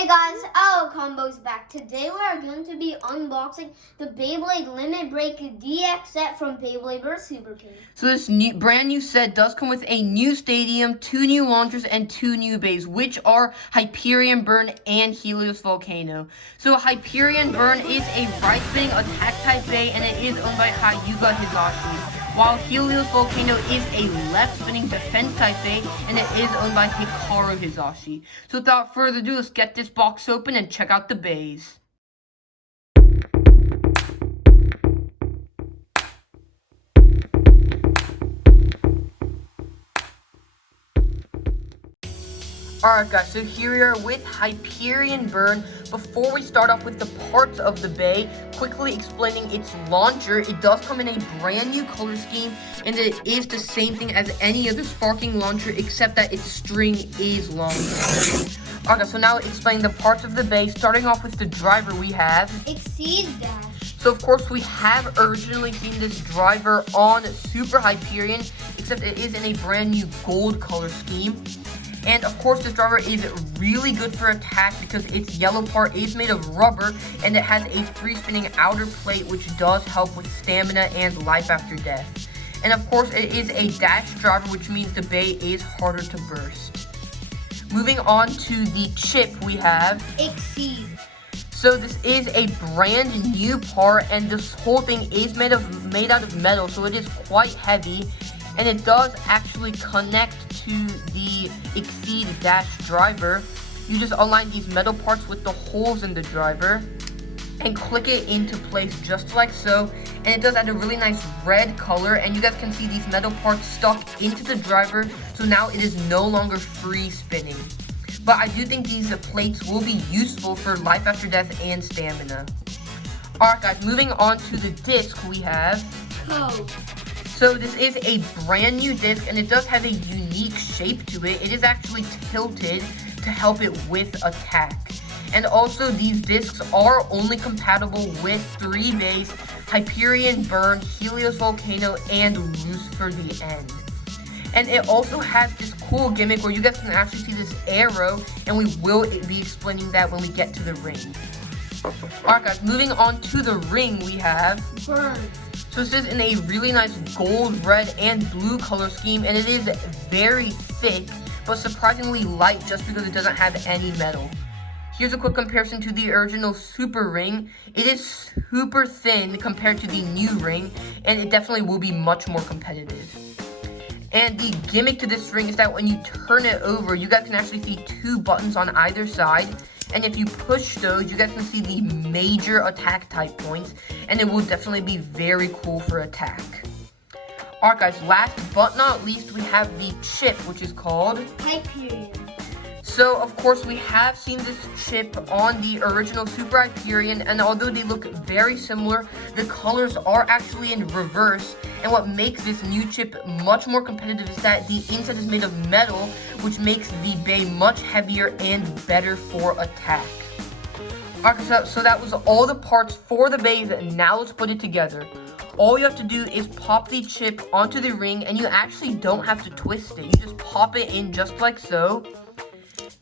Hey guys, our combo's back. Today we are going to be unboxing the Beyblade Limit Break DX set from Beyblade vs. Superking. So this brand new set does come with a new stadium, 2 new launchers, and 2 new bays, which are Hyperion Burn and Helios Volcano. So Hyperion Burn is a right-spinning attack type bay, and it is owned by Hyuga Hisashi. While Helios Volcano is a left-spinning defense type bay, and it is owned by Hikaru Hisashi. So without further ado, let's get this box open and check out the bays. Alright guys, so here we are with Hyperion Burn. Before we start off with the parts of the bay, quickly explaining its launcher. It does come in a brand new color scheme, and it is the same thing as any other Superking launcher, except that its string is longer. Alright guys, so now explaining the parts of the bay. Starting off with the driver, we have Exceed Dash. So of course we have originally seen this driver on Super Hyperion, except it is in a brand new gold color scheme. And of course this driver is really good for attack because its yellow part is made of rubber, and it has a free spinning outer plate which does help with stamina and life after death. And of course it is a dash driver, which means the bay is harder to burst. Moving on to the chip, we have Exceed. So this is a brand new part, and this whole thing is made out of metal, so it is quite heavy. And it does actually connect to the Exceed Dash driver. You just align these metal parts with the holes in the driver and click it into place just like so. And it does add a really nice red color, and you guys can see these metal parts stuck into the driver, so now it is no longer free spinning. But I do think these plates will be useful for life after death and stamina. Alright guys, moving on to the disc, we have Code. So this is a brand new disc, and it does have a unique shape to it. It is actually tilted to help it with attack. And also these discs are only compatible with 3 bays: Hyperion Burn, Helios Volcano, and Lucifer the End. And it also has this cool gimmick where you guys can actually see this arrow, and we will be explaining that when we get to the ring. Alright guys, moving on to the ring, we have Burn. So this is in a really nice gold, red, and blue color scheme, and it is very thick, but surprisingly light just because it doesn't have any metal. Here's a quick comparison to the original Super Ring. It is super thin compared to the new ring, and it definitely will be much more competitive. And the gimmick to this ring is that when you turn it over, you guys can actually see 2 buttons on either side. And if you push those, you guys can see the major attack type points, and it will definitely be very cool for attack. Alright guys, last but not least, we have the chip, which is called Hyperion. So of course we have seen this chip on the original Super Hyperion, and although they look very similar, the colors are actually in reverse. And what makes this new chip much more competitive is that the inside is made of metal, which makes the bay much heavier and better for attack. Alright, so that was all the parts for the bays. Now let's put it together. All you have to do is pop the chip onto the ring, and you actually don't have to twist it. You just pop it in just like so.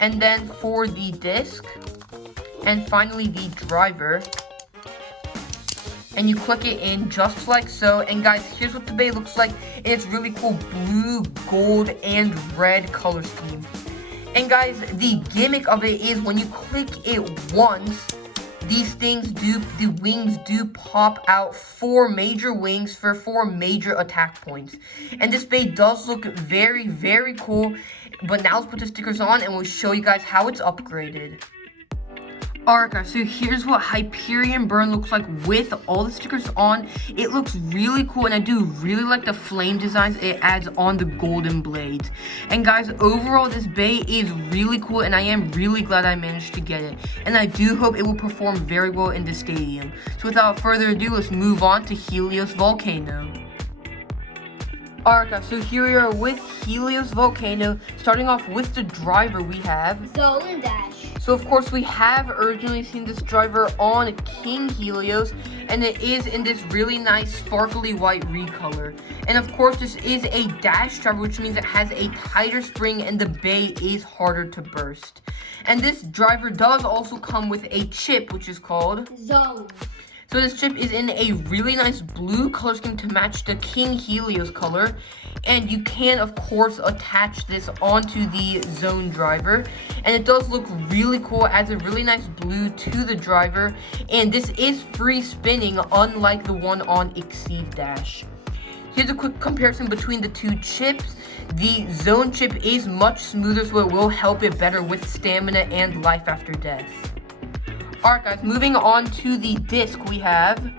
And then for the disc, and finally the driver, and you click it in just like so. And guys, here's what the bay looks like. And it's really cool blue, gold, and red color scheme. And guys, the gimmick of it is when you click it once, the wings do pop out 4 major wings for 4 major attack points. And this bay does look very, very cool. But now let's put the stickers on, and we'll show you guys how it's upgraded. Alright guys, so here's what Hyperion Burn looks like with all the stickers on. It looks really cool, and I do really like the flame designs it adds on the golden blades. And guys, overall this bay is really cool, and I am really glad I managed to get it. And I do hope it will perform very well in the stadium. So without further ado, let's move on to Helios Volcano. Alright guys, so here we are with Helios Volcano. Starting off with the driver, we have Zone Dash. So of course we have originally seen this driver on King Helios, and it is in this really nice sparkly white recolor. And of course this is a dash driver, which means it has a tighter spring and the bay is harder to burst. And this driver does also come with a chip, which is called Zone. So this chip is in a really nice blue color scheme to match the King Helios color. And you can, of course, attach this onto the Zone driver. And it does look really cool. It adds a really nice blue to the driver. And this is free spinning, unlike the one on Exceed Dash. Here's a quick comparison between the two chips. The Zone chip is much smoother, so it will help it better with stamina and life after death. Alright guys, moving on to the disc we have.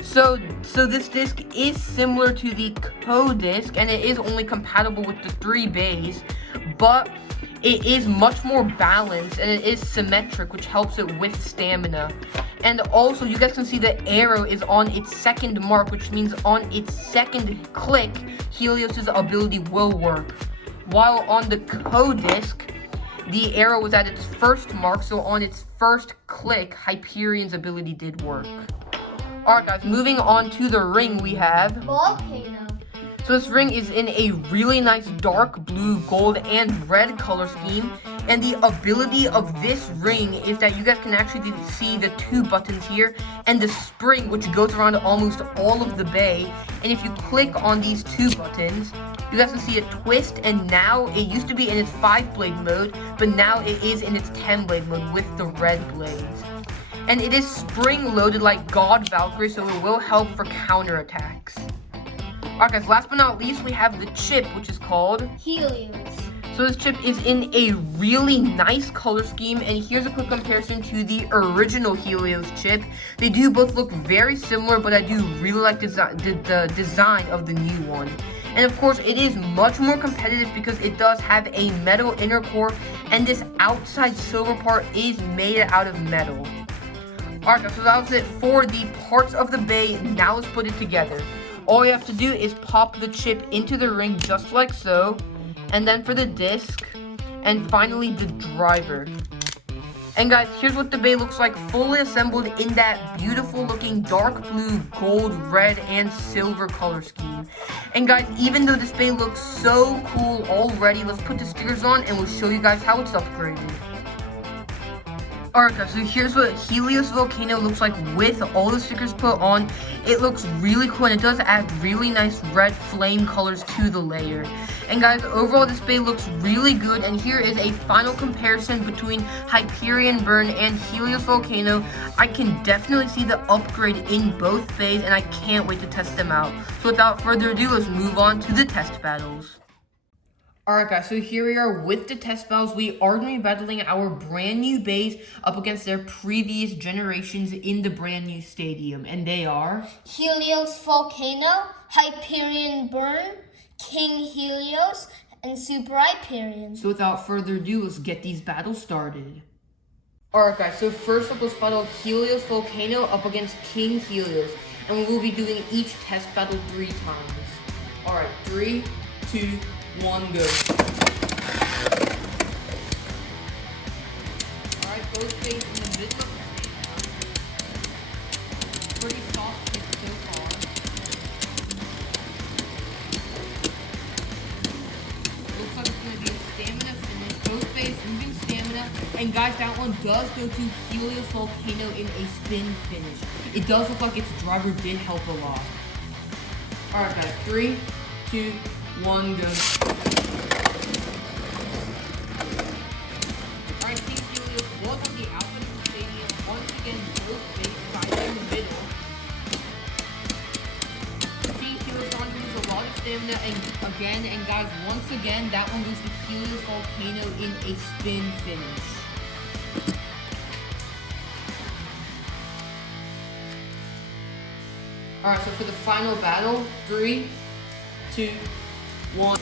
So this disc is similar to the Co-disc, and it is only compatible with the 3 bays, but it is much more balanced and it is symmetric, which helps it with stamina. And also you guys can see the arrow is on its second mark, which means on its second click, Helios's ability will work. While on the Co-disc, the arrow was at its first mark, so on its first click, Hyperion's ability did work. Alright guys, moving on to the ring we have Volcano. So this ring is in a really nice dark blue, gold, and red color scheme. And the ability of this ring is that you guys can actually see the 2 buttons here and the spring, which goes around almost all of the bay. And if you click on these 2 buttons, you guys can see it twist, and now it used to be in its 5-blade mode, but now it is in its 10-blade mode with the red blades. And it is spring-loaded like God Valkyrie, so it will help for counterattacks. Alright guys, last but not least, we have the chip, which is called Helios. So this chip is in a really nice color scheme, and here's a quick comparison to the original Helios chip. They do both look very similar, but I do really like the design of the new one. And of course, it is much more competitive because it does have a metal inner core, and this outside silver part is made out of metal. Alright guys, so that was it for the parts of the bay. Now let's put it together. All you have to do is pop the chip into the ring just like so. And then for the disc. And finally the driver. And guys, here's what the bay looks like fully assembled in that beautiful looking dark blue, gold, red, and silver color scheme. And guys, even though this bay looks so cool already, let's put the stickers on and we'll show you guys how it's upgraded. Alright guys, so here's what Helios Volcano looks like with all the stickers put on. It looks really cool, and it does add really nice red flame colors to the layer. And guys, overall this bay looks really good, and here is a final comparison between Hyperion Burn and Helios Volcano. I can definitely see the upgrade in both bays, and I can't wait to test them out. So without further ado, let's move on to the test battles. Alright guys, so here we are with the test battles. We are going to be battling our brand new bays up against their previous generations in the brand new stadium. And they are Helios Volcano, Hyperion Burn, King Helios, and Super Hyperion. So without further ado, let's get these battles started. Alright guys, so first up, let's battle Helios Volcano up against King Helios. And we will be doing each test battle 3 times. Alright, 3, 2, 1, go. Alright, both bays in the middle of the stage. Pretty soft pick so far. Looks like it's going to be a stamina finish. Both bays using stamina. And guys, that one does go to Helios Volcano in a spin finish. It does look like its driver did help a lot. Alright guys, 3, 2, 1, go. Alright, King Helios was on the outside of the stadium. Once again, both bays right in the middle. King Helios on to lose a lot of stamina, and guys, once again, that one goes to Helios Volcano in a spin finish. Alright, so for the final battle, 3, 2, 1.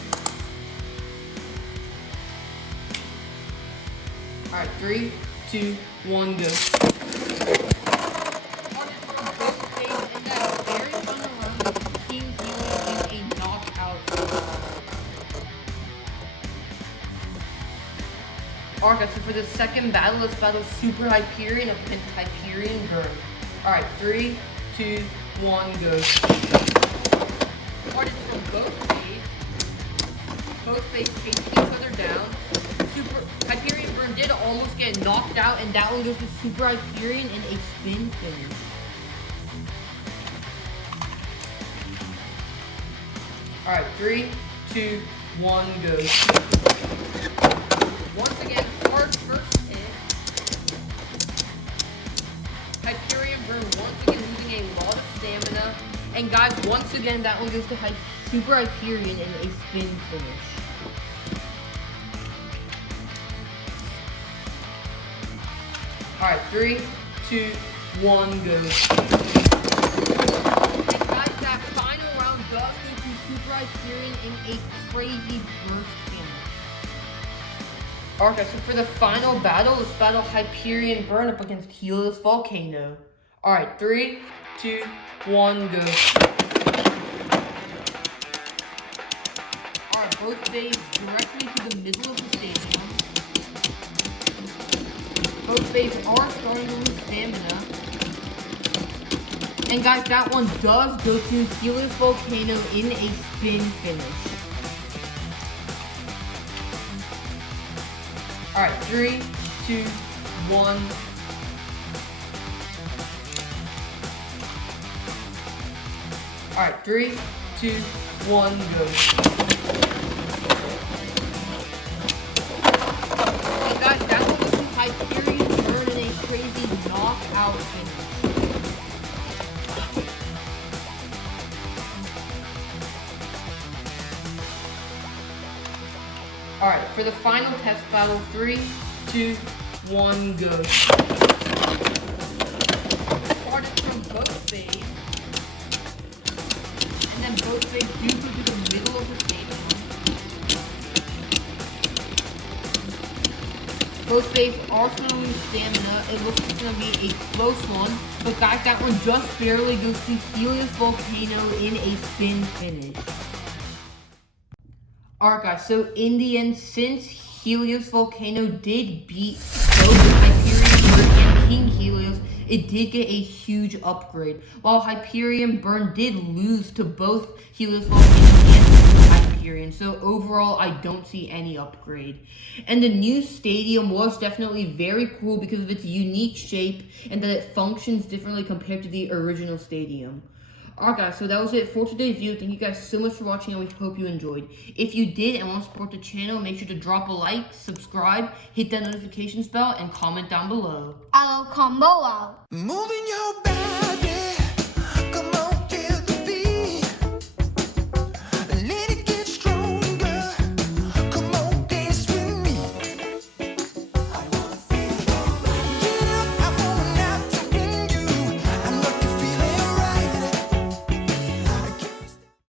Alright, 3, 2, 1, go. Alright, so for the second battle, let's battle Super Hyperion up against Hyperion Burn. Alright, 3, 2, 1, go. Started from both ways. Both ways chasing each other down. Hyperion Burn did almost get knocked out, and that one goes to Super Hyperion in a spin finish. Alright, 3, 2, 1, go. Once again, hard first hit. Hyperion Burn once again losing a lot of stamina. And guys, once again, that one goes to Super Hyperion in a spin finish. Alright, 3, 2, 1, go. And guys, that final round does go to Super Hyperion in a crazy burst finish. Alright, so for the final battle, let's battle Hyperion Burn up against Helios VOLCANO. Alright, 3, 2, 1, go. Alright, both phase directly to the middle of the stadium. Both phase are starting to lose stamina. And guys, that one does go to Helios VOLCANO in a spin finish. Alright, 3, 2, 1. Alright, 3, 2, 1, go. And guys, that one was to Hyperion Burn in a crazy knockout finish. Alright, for the final test battle, 3, 2, 1, go. Started from both phase. And then both phase do go to the middle of the stadium. Both phase are going to lose stamina. It looks like it's going to be a close one. But guys, that one just barely goes to Helios VOLCANO in a spin finish. Alright guys, so in the end, since Helios VOLCANO did beat both Hyperion Burn and King Helios, it did get a huge upgrade. While Hyperion Burn did lose to both Helios VOLCANO and Hyperion, so overall I don't see any upgrade. And the new stadium was definitely very cool because of its unique shape and that it functions differently compared to the original stadium. Alright guys, so that was it for today's video. Thank you guys so much for watching and we hope you enjoyed. If you did and want to support the channel, make sure to drop a like, subscribe, hit that notifications bell, and comment down below. Hello, combo out. Moving your body.